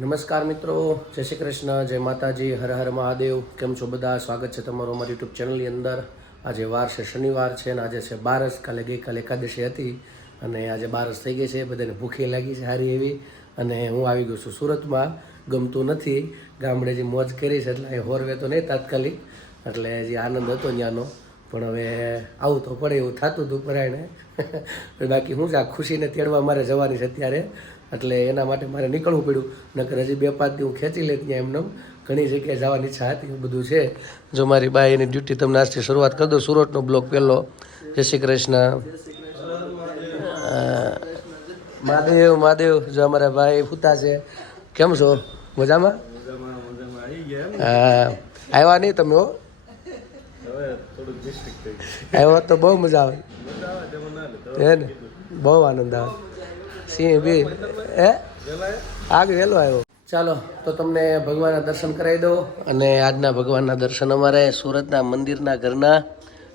નમસ્કાર મિત્રો, જય શ્રી કૃષ્ણ, જય માતાજી, હર હર મહાદેવ. કેમ છો બધા? સ્વાગત છે તમારું અમારી યુટ્યુબ ચેનલની અંદર. આજે વાર છે, શનિવાર છે અને આજે છે બારસ. કાલે ગઈકાલે એકાદશી હતી અને આજે બારસ થઈ ગઈ છે. બધાને ભૂખી લાગી છે સારી એવી. અને હું આવી ગયો છું સુરતમાં. ગમતું નથી. ગામડે જે મોજ કરી છે એટલે એ હોરવે તો નહીં તાત્કાલિક. એટલે જે આનંદ હતો ત્યાંનો. પણ હવે આવું તો પડે, એવું થતું હતું પરાયણે બાકી હું છે આ ખુશીને તેડવા મારે જવાની છે અત્યારે. એટલે એના માટે મારે નીકળવું પડ્યું. નકર હજી બે પાંચ હું ખેંચી લેત ત્યાં એમને ઘણી જગ્યાએ જવાની ઈચ્છા હતી, એવું બધું છે. જો મારી બાઈ એની ડ્યુટી તમને આજથી શરૂઆત કરી દો સુરતનો બ્લોક પહેલો. જય શ્રી કૃષ્ણ. મહાદેવ મહાદેવ, જો અમારા ભાઈ ફૂતા છે. કેમ છો? મજામાં? આવ્યા નહીં તમે હો? આવ્યા તો બહુ મજા આવે. હે બહુ આનંદ આવે. સિંહ બી હે? આગ વહેલો આવ્યો. ચાલો, તો તમને ભગવાનના દર્શન કરાવી દો અને આજના ભગવાનના દર્શન અમારે સુરતના મંદિરના ઘરના.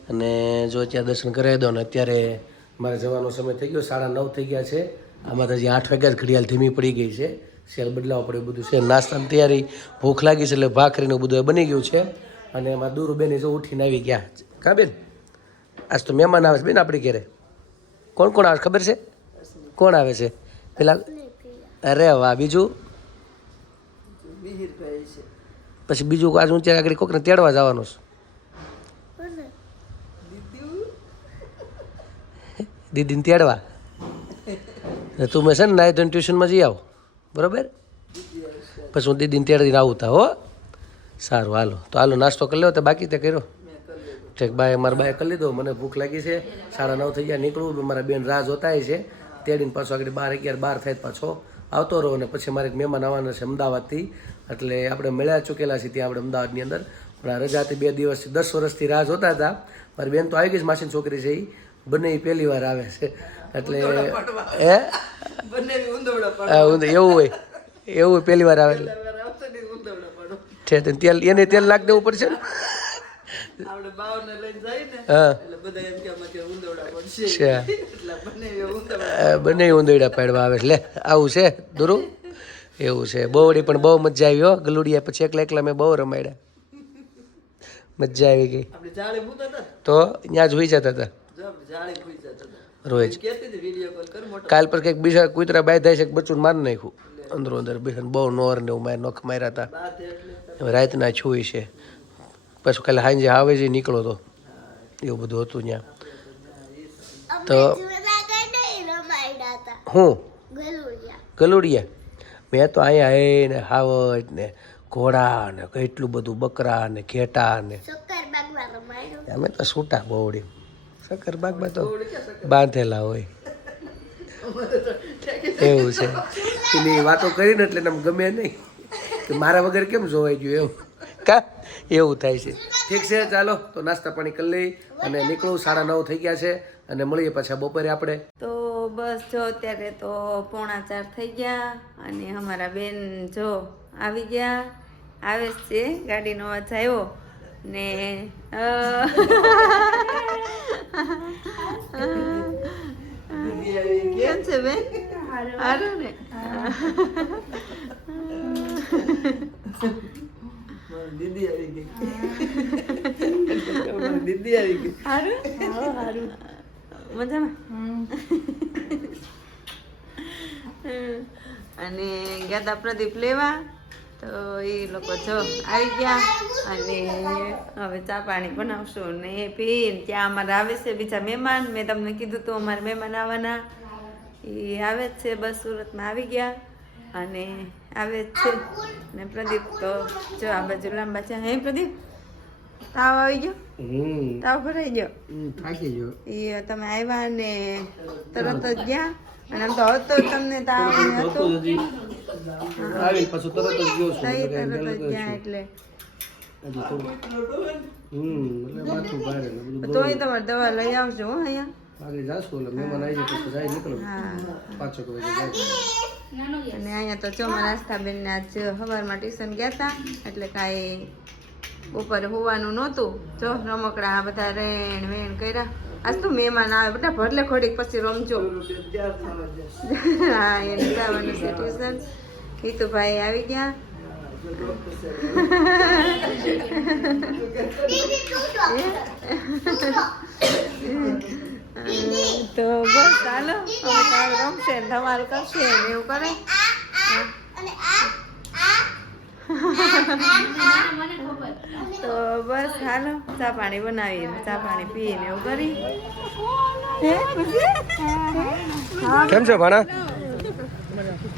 અને જો ત્યાં દર્શન કરાવી દો ને અત્યારે મારે જવાનો સમય થઈ ગયો, સાડા નવ થઈ ગયા છે. આમાં તો હજી આઠ વાગ્યા જ ઘડિયાળ ધીમી પડી ગઈ છે. સેલ બદલાવવા પડે બધું છે. નાસ્તાની તૈયારી ભૂખ લાગી છે એટલે ભાખરીનું બધું એ બની ગયું છે. અને એમાં દૂર બેન જો ઉઠીને આવી ગયા. કા બેન? આજ તો મહેમાન આવે છે બેન આપણી ઘરે. કોણ કોણ આવે ખબર છે? કોણ આવે છે? પેલા અરે વાહ, બીજું? પછી બીજું આજ ત્યાં આગળ કોકને તેડવા જવાનું છું. દીદીને તેડવા? તું મેં છે ને નાય ધોઈને ટ્યુશનમાં જઈ આવ. બરાબર? પછી હું દીદીને તેડીને આવું તા, હો. સારું, હાલો. તો હાલો, નાસ્તો કરી લો તો બાકી તે કર્યો. ઠીક, બાય, મારા બાએ કરી લીધો. મને ભૂખ લાગી છે. સાડા નવ થઈ ગયા નીકળવું મારા બેન રાહ જોતા છે. તેડીને પાછો આગળ બાર અગિયાર બાર થાય પાછો આવતો રહો અને પછી મારે એક મહેમાન આવવાના છે અમદાવાદથી. એટલે આપણે મળ્યા ચૂકેલા છીએ ત્યાં આપણે અમદાવાદની અંદર. પણ આ રજાથી બે દિવસથી દસ વર્ષથી રાહ જોતા હતા. મારી બેન તો આવી ગઈ છે માસીની છોકરી છે એ બંને પહેલી વાર આવે છે. એટલે હે? એવું હોય. એવું પહેલી વાર આવે એટલે. એને તેલ નાખી દેવું પડશે ને? આપણે બાવને લઈને જાય ને હા. એટલે બધા એમ કે કે ઉંદરડા પડશે એટલે બંને ઉંદરડા. પાડવા આવે એટલે આવું છે દુરુ? એવું છે. બહુડી પણ બહુ મજા આવી હો. ગલુડિયા પછી એકલા એકલા મેં બહુ રમાડ્યા. મજા આવી ગઈ. તો ત્યાં જ હોઈ જતા હતા. રોજ. કોલ પર કંઈક બીજા કુતરા બાય થાય છે બચ્ચું માર નાખ્યું. અંદરો અંદર બીજા બહુ નોર ને એવું મારે નખ માર્યા હતા. રાતના છુઈ છે. પછી કાલે સાંજે આવે છે નીકળો તો. એવું બધું હતું ત્યાં. તો હું? ગલુડિયા. મેં તો અહીંયા આવીને હાવજ ને ઘોડા ને કેટલું બધું બકરા ને ઘેટા ને અમે તો છૂટા બહુડી સક્કરબાગમાં તો બાંધેલા હોય. એવું છે. એની વાતો કરીને એટલે આમ ગમે નહીં. કે મારા વગર કેમ જોવાઈ ગયું કા એવું થાય છે. ઠીક છે ચાલો. તો નાસ્તા પાણી કરી લઈ અને નીકળું. સાડા નવ થઈ ગયા છે અને મળીએ પાછા બપોરે આપણે. તો બસ જો અત્યારે તો પોણા ચાર થઈ ગયા અને અમારા બેન જો આવી ગયા. આવે છે ગાડીનો અવાજ આવ્યો. ને કેમ છે બેન? સારું ને? દીદી આવી ગઈ દીદી આવી ગઈ સારું મજામાં અને ગયા તા પ્રદીપ લેવા તો એ લોકો જો આવી ગયા અને હવે ચા પાણી બનાવશું ને એ પીને ત્યાં અમારે આવે છે બીજા મહેમાન મેં તમને કીધું તો અમારે મહેમાન આવવાના એ આવે જ છે બસ સુરતમાં આવી ગયા અને આવે છે. ને પ્રદીપ તો જો આ બાજુ લાંબા છે. હે પ્રદીપ તાવ આવી ગયો? તાવ ભરાઈ ગયો? થાકી ગયો. એ તમે આવ્યા ને તરત જ ગયા? અને આમ તો હતો તમને તાવ હતો આવી પછી તરત જ ગયો તરત જ ગયા એટલે. તોય તમારે દવા લઈ આવજો હો અહીંયા. આગળ જાશું એટલે મહેમાન આવી જાય પછી જાય નીકળો. હા. પાંચક વાગે જાય. અને અહીંયા તો જો મારા આસ્થાબેનને આજ સવારમાં ટ્યુશન ગયા હતા એટલે કાંઈ બપોરે હોવાનું નહોતું. જો રમકડા આ બધા રેણ વેણ કર્યા. આજ તો મહેમાન આવે બધા ભરલે ખોડીક પછી રમજો. હા એને જવાનું છે ટ્યુશન. હિતુભાઈ આવી ગયા. તો બસ ચાલો હવે તારે રમશે ધમાલ કરશે એવું કરે? તો બસ હાલો, ચા પાણી બનાવી ચા પાણી પીએ ને એવું કરી. કેમ છો, ભાણા?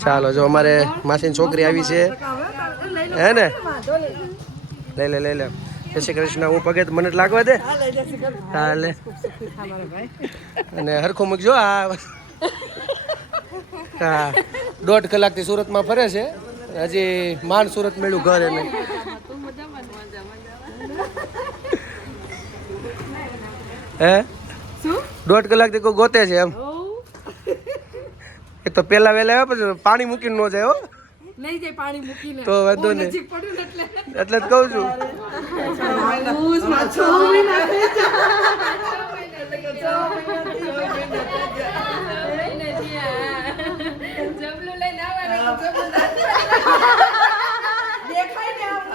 ચાલો, જો અમારે માસીની છોકરી આવી છે. હે ને? લઈ લે લઈ લે. જય શ્રી કૃષ્ણ હું પગે મને લાગવા દે? હા લે અને હરખું મૂકજો આ હા દોઢ કલાકથી સુરતમાં ફરે છે. હજી માંડ સુરત મેળ્યું ઘર એને. હે? દોઢ કલાકથી કોઈ ગોતે છે એમ? એ તો પેલા વેલા આવ્યા પછી પાણી મૂકીને ન જાય હો. નહીં જાય પાણી મૂકીને. તો વાંધો નહીં. નજીક પડ્યું એટલે. એટલે જ કહું છું. જબલું લઈને આવવાનું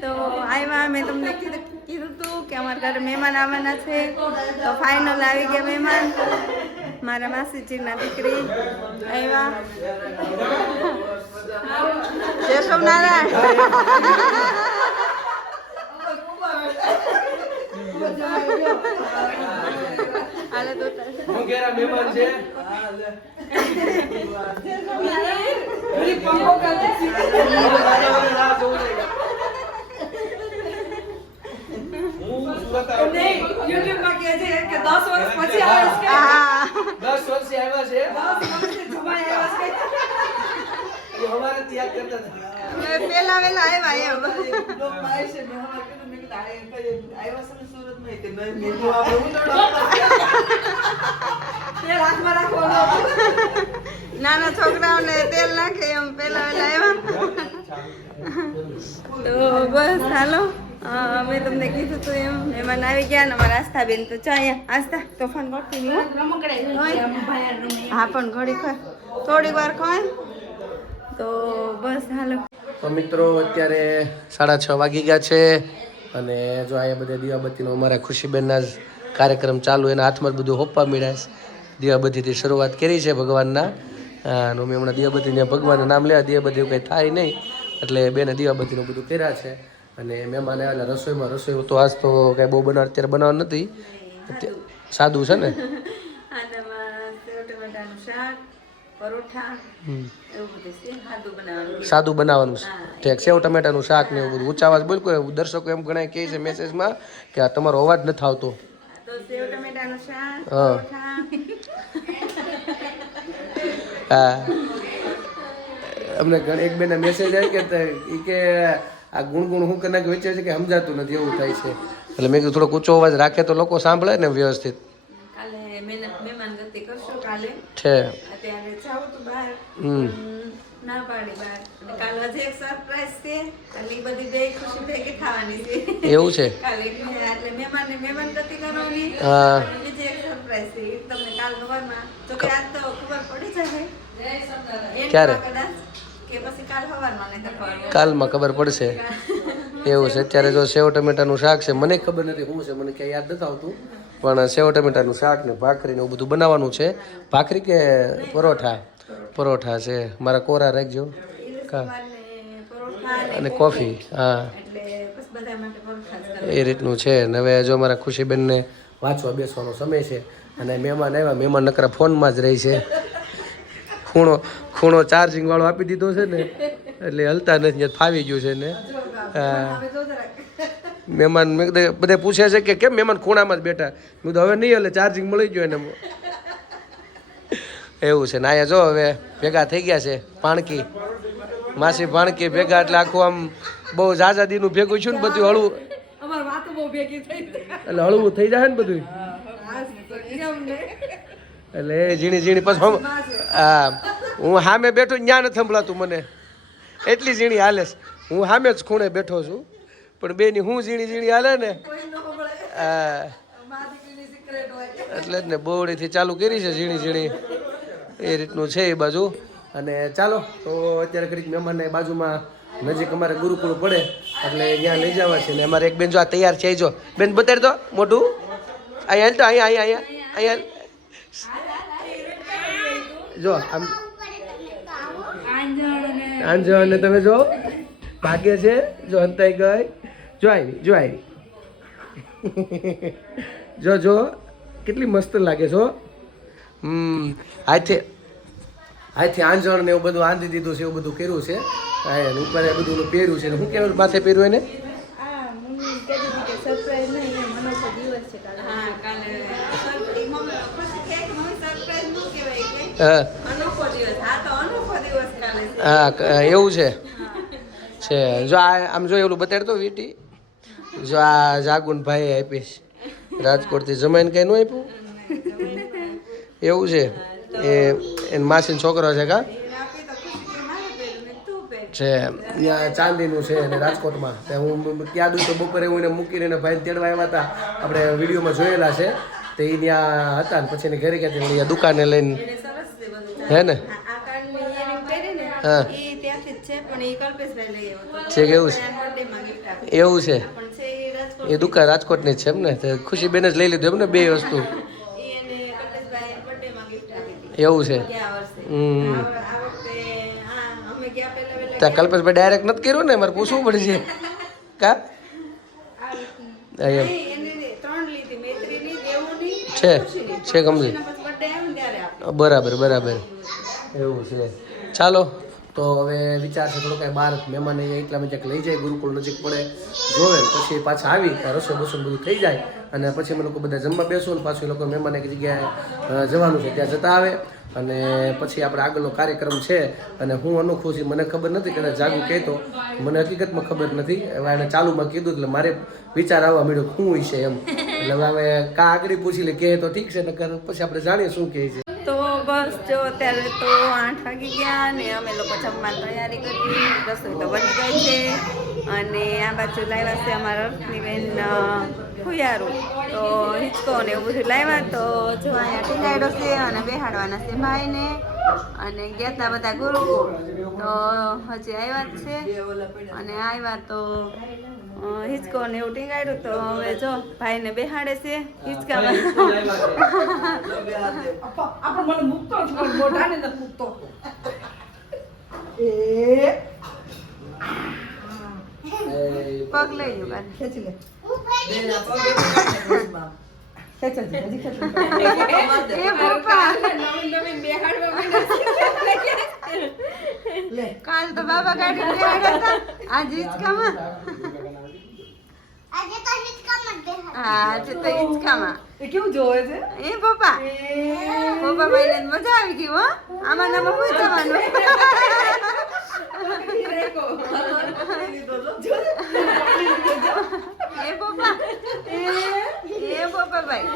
તો આવ્યા મેં તમને કીધું કીધું હતું કે અમારા ઘરે મહેમાન આવવાના છે. તો ફાઇનલ આવી ગયા મહેમાન. મારા માસીજીના દીકરી આવ્યા જય સોમનારાયણ હાલે તો મહેમાન છે. પંખો કરે નહીં YouTube માં કહે છે કે 10 વર્ષ પછી આવે છે. હા. દસ વર્ષે આવ્યા છે? 10 વર્ષથી જમાઈ આવ્યા છે. એ અમારે જ કરતા હતા. પેલા વેલા આવ્યા એમ. લોક પાસે છે, મેં હમણાં કીધું, મેં કીધું, આ એમ કઈ આવ્યા છે ને સુરતમાં? કે નહીં, મેં કીધું, આપણે ઉંદરડા તેલ હાથમાં રાખવાનો. નાના છોકરાઓને તેલ નાખે એમ પેલા વેલા આવ્યા. તો બસ હાલો. અ, અમે તમને કીધું હતું એમ. મહેમાન આવી ગયા ને અમારા આસ્થાબેન તો ચા આસ્થા કરતી નહીં હા. પણ ઘડી ખર થોડીક વાર ખોય તો બસ હાલો. તો મિત્રો અત્યારે સાડા છ વાગી ગયા છે અને જો અહીંયા બધા દીવાબત્તીનો અમારા ખુશીબેનના જ કાર્યક્રમ ચાલુ એના હાથમાં જ બધું હોપવા મળ્યા છે. દીવાબત્તીથી શરૂઆત કરી છે ભગવાનના. હા, અને અમે હમણાં દીવાબત્તીને ભગવાનનું નામ લેવા દીવાબત્તી એવું કંઈ થાય નહીં. એટલે બેને દીવાબત્તીનું બધું કર્યા છે. અને મહેમાન આવ્યા રસોઈમાં રસોઈ તો આજ તો કાંઈ બહુ બનાવ અત્યારે બનાવવા નથી. સાદું છે ને? સાદું બનાવવાનું છે. ઠીક સેવ ટમેટાનું શાક ને એવું બધું ઊંચા અવાજ બોલ. કોઈ દર્શકો એમ ઘણા કહે છે મેસેજમાં કે આ તમારો અવાજ નથી આવતો. હા. હા. અમને એક બેને મેસેજ આવી કે કે આ ગુણગુણ હું કનાક વેચે છે કે સમજાતું નથી એવું થાય છે. એટલે મેં કીધું થોડોક ઊંચો અવાજ રાખે તો લોકો સાંભળે ને વ્યવસ્થિત. કાલે મહેનત મહેમાન ગતિ કરશો કાલે. છે. અત્યારે જાઉં તો બહાર. હમ. હમ, ના પાડી બહાર. અને કાલે એક સરપ્રાઈઝ છે. કાલે ઈ બધી બે ખુશી ભેગી થવાની છે. એવું છે. કાલે એક મે- એટલે મહેમાન ગતિ કરવાની. હા. બીજી એક સરપ્રાઈઝ છે. તમને કાલ સવારમાં જો કે આજ તો ખબર પડી જશે. ક્યારે? કદાચ કે પછી કાલ સવારમાં નહીં તો ખબર પડે. કાલમાં ખબર પડશે. એવું છે. અત્યારે જો સેવ ટમેટાનું શાક છે, મને ખબર નથી શું છે, મને ક્યાંય યાદ નથી આવતું. પણ સેવ ટમેટાનું શાક ને ભાખરી ને એવું બધું બનાવવાનું છે. ભાખરી કે પરોઠા? પરોઠા છે. મારા કોરા રાખજો. અને અને કોફી, હા. એ રીતનું છે. ને હવે જો મારા ખુશીબેનને વાંચવા બેસવાનો સમય છે અને મહેમાન આવ્યા. મહેમાન નકરા ફોનમાં જ રહી છે. ખૂણો ખૂણો ચાર્જિંગ વાળો આપી દીધો છે ને. એટલે હલતા નથી ફાવી ગયું છે ને. મહેમાન મેં કીધું બધા પૂછે છે કે કેમ મહેમાન ખૂણામાં જ બેઠા? મેં કીધું હવે નહીં એટલે ચાર્જિંગ મળી ગયું એને. એવું છે ને અહીંયા જો હવે ભેગા થઈ ગયા છે પાણકી માસી ભાણકી ભેગા એટલે આખું આમ બહુ ઝાઝાદીનું ભેગું છું ને બધું હળવું. એટલે હળવું થઈ જાય ને બધું એટલે એ ઝીણી ઝીણી પછી હા. હું સામે બેઠું જ્ઞાન સંભળાતું મને. એટલી ઝીણી હાલે હું સામે જ ખૂણે બેઠો છું. પણ બેની હું ઝીણી ઝીણી હાલે ને? એટલે જ ને બોવડીથી ચાલુ કરી છે ઝીણી ઝીણી. એ રીતનું છે એ બાજુ. અને ચાલો તો અત્યારે કરી મહેમાનને બાજુમાં નજીક અમારે ગુરુકુળ પડે. એટલે ત્યાં લઈ જવા છે ને અમારે એક બેન જો આ તૈયાર છે જો. બેન બતાવી દો મોટું અહીંયા તો અહીંયા અહીંયા અહીંયા. અહીંયા. જો આમ આંજણ અને તમે જો ભાગ્ય છે જો અંતાઈ ગઈ. જો આવી જો આવી. જો જો કેટલી મસ્ત લાગે છો હમ હાથે હાથે આંજણ ને એવું બધું આંધી દીધું છે એવું બધું કર્યું છે. ઉપર એ બધું પહેર્યું છે. શું હું કેવું માથે પહેર્યું એને? હા. હા એવું છે. છે. જો આ, આમ જો એવું બતાડતો વીટી, જો આ જાગુન ભાઈ આપીશ રાજકોટથી જમાઈને કઈ ન આપ્યું? એવું છે. એ, એને માસીનો છોકરો છે કા? છે. ત્યાં ચાંદીનું છે અને રાજકોટમાં. ત્યાં હું ત્યાં દઉં તો બપોરે હું એને મૂકીને એને ભાઈ તેડવા આવ્યા હતા. આપણે વિડીયોમાં જોયેલા છે. તે એ ત્યાં હતા ને પછી એને ઘરે ગયા ત્યાં દુકાને લઈને. હે ને આ આ કાર્ડની earring પહેરી ને હા. એ ત્યાંથી છે પણ એ કલ્પેશભાઈ લઈ આવ્યો છે એવું છે? એવું એ દુકાન રાજકોટની છે એમ ને? ખુશી બેન જ લઈ લીધું એમ ને બે વસ્તુ. એવું છે. હમ. ત્યાં કલ્પેશભાઈ ડાયરેક્ટ નથી કર્યું ને? મારે પૂછવું પડશે. કા? દેવુની, છે છે આપી. બરાબર બરાબર. એવું છે. ચાલો. તો હવે વિચાર છે થોડો કાંઈ બહાર મહેમાન એટલામાં ક્યાંક લઈ જાય, ગુરુકુળ નજીક પડે, જોવે પછી પાછા આવી રસો બસોઈ બધું થઈ જાય અને પછી અમે લોકો બધા જમવા બેસો ને પાછું એ લોકો મહેમાન એક જગ્યાએ જવાનું છે, ત્યાં જતા આવે અને પછી આપણે આગળનો કાર્યક્રમ છે અને હું અનોખું છું, મને ખબર નથી કે જાગુ કહેતો, મને હકીકતમાં ખબર નથી, હવે એને ચાલુમાં કીધું એટલે મારે વિચાર આવવા મળ્યો શું છે એમ. એટલે હવે કા આગળ પૂછી લે, કહે તો ઠીક છે, નકર પછી આપણે જાણીએ શું કહે છે. બસ જો અત્યારે તો આઠ વાગી ગયા ને અમે લોકો જમવાની તૈયારી કરી. રસોઈ તો બની ગઈ છે. અને આ બાજુ લાવ્યા છે અમારા અર્થની બેન ખુયારું તો હિંચકો ને એવું બધું લાવ્યા. તો જો અહીંયા ટીલાયડો છે અને બેહાડવાના છે ભાઈને. અને ગયા હતા બધા ગુરુકુળ તો હજી આવ્યા જ છે. અને આવ્યા તો હિંચકો ને એવું ટીંગાડ્યું તો હવે જો ભાઈને બેહાડે છે હિંચકામાં. અપ્પા, આપણે મને મૂકતો જ પણ મોઢાને નથી મૂકતો. એ. પગ લઈ લો ખેંચી લે. જી, કાલ તો બાબા ગાડી આજે હિંચકામાં. હા આજે તો હિંચકામાં. એ કેવું જોવે છે? એ પપ્પા. પપ્પા ભાઈને મજા આવી ગઈ હો. આમાં નામાં હોય જવાનું? એ પપ્પા. એ પપ્પા ભાઈ.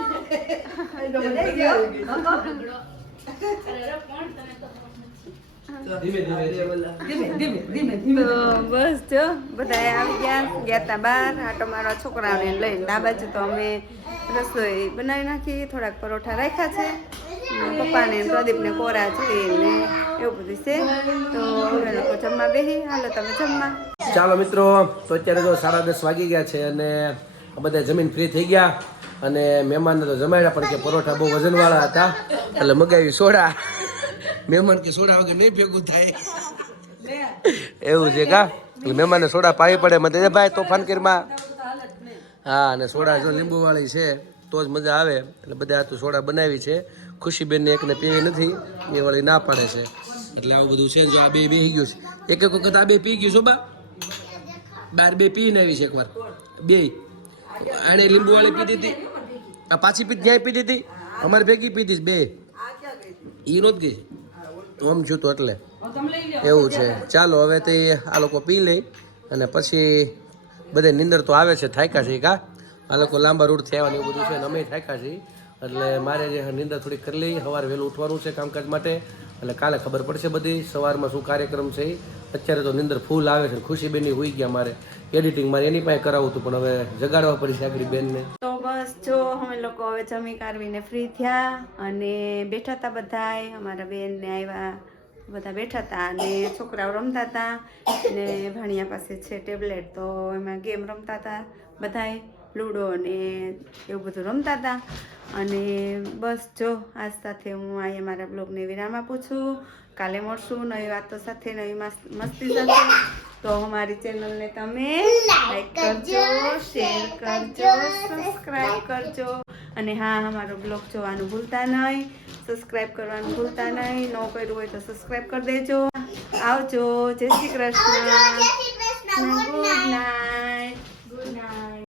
બસ જો બધા આવી ગયા ગયા તા બાર આટો મારવા છોકરાઓને લઈને આ બાજુ તો અમે રસોઈ બનાવી નાખી થોડાક પરોઠા રાખ્યા છે. અને પપ્પાને ને પ્રદીપને કોરા છે ને એવું બધું છે. તો અમે લોકો જમવા બેસી હાલો તમે જમવા. ચાલો મિત્રો તો અત્યારે તો સાડા દસ વાગી ગયા છે અને બધા જમીન ફ્રી થઈ ગયા. અને મહેમાનને તો જમાડ્યા પણ કે પરોઠા બહુ વજનવાળા હતા. એટલે મગાવી સોડા. મહેમાન કે સોડા વગર નહીં ભેગું થાય. એવું છે કા? મહેમાનને સોડા પાવી પડે મને ભાઈ તોફાન કરીમાં. હા અને સોડા જો લીંબુ વાળી છે તો જ મજા આવે. એટલે બધા તો સોડા બનાવી છે. ખુશીબેનને એકને પીવી નથી એ વાળી ના પાડે છે. એટલે આવું બધું છે જો આ બે બેહી ગયું છે. એક એક વખત આ બે પી ગયું છો બા. બાર બે પીને આવી છે એકવાર. બે. આણે લીંબુ વાળી પીધી હતી. આ પાછી પી ક્યાંય પીધી હતી? અમારે ભેગી પીધી દીધી બે. એ રોજ ગઈ. આમ છું એટલે. એવું છે. ચાલો હવે તે આ લોકો પી લે અને પછી બધે નિંદર તો આવે છે થાયકા છે કા? આ લોકો લાંબા રૂટથી થયા એવું બધું છે અને અમે થાયકા છીએ. એટલે મારે જે નિંદર થોડી કરી લઈ. સવારે વહેલું ઉઠવાનું છે કામકાજ માટે. એટલે કાલે ખબર પડશે બધી સવારમાં શું કાર્યક્રમ છે અત્યારે તો નિંદર ફૂલ આવે છે ખુશીબેનની હોઈ ગયા મારે. એડિટિંગ મારે એની પાસે કરાવવું હતું, પણ હવે જગાડવા પડી છે આગળ બેનને. તો બસ, જો અમે લોકો હવે જમી કાઢવીને ફ્રી થયા અને બેઠા હતા બધાય. અમારા બેન ને આવ્યા બધા બેઠા હતા અને છોકરાઓ રમતા હતા ને ભાણિયા પાસે છે ટેબ્લેટ, તો એમાં ગેમ રમતા હતા બધાય, લૂડો ને એવું બધું રમતા હતા અને બસ, જો આજ સાથે હું અહીંયા મારા બ્લોગને વિરામ આપું છું. કાલે મળશું, નવી વાતો સાથે, નવી મસ્તી સાથે. તો અમારી ચેનલને તમે લાઈક કરજો શેર કરજો સબસ્ક્રાઇબ કરજો. અને હા અમારો બ્લોગ જોવાનું ભૂલતા નહીં સબસ્ક્રાઇબ કરવાનું ભૂલતા નહીં. ન કર્યું હોય તો સબસ્ક્રાઇબ કરી દેજો. આવજો. જય શ્રી કૃષ્ણ. Good night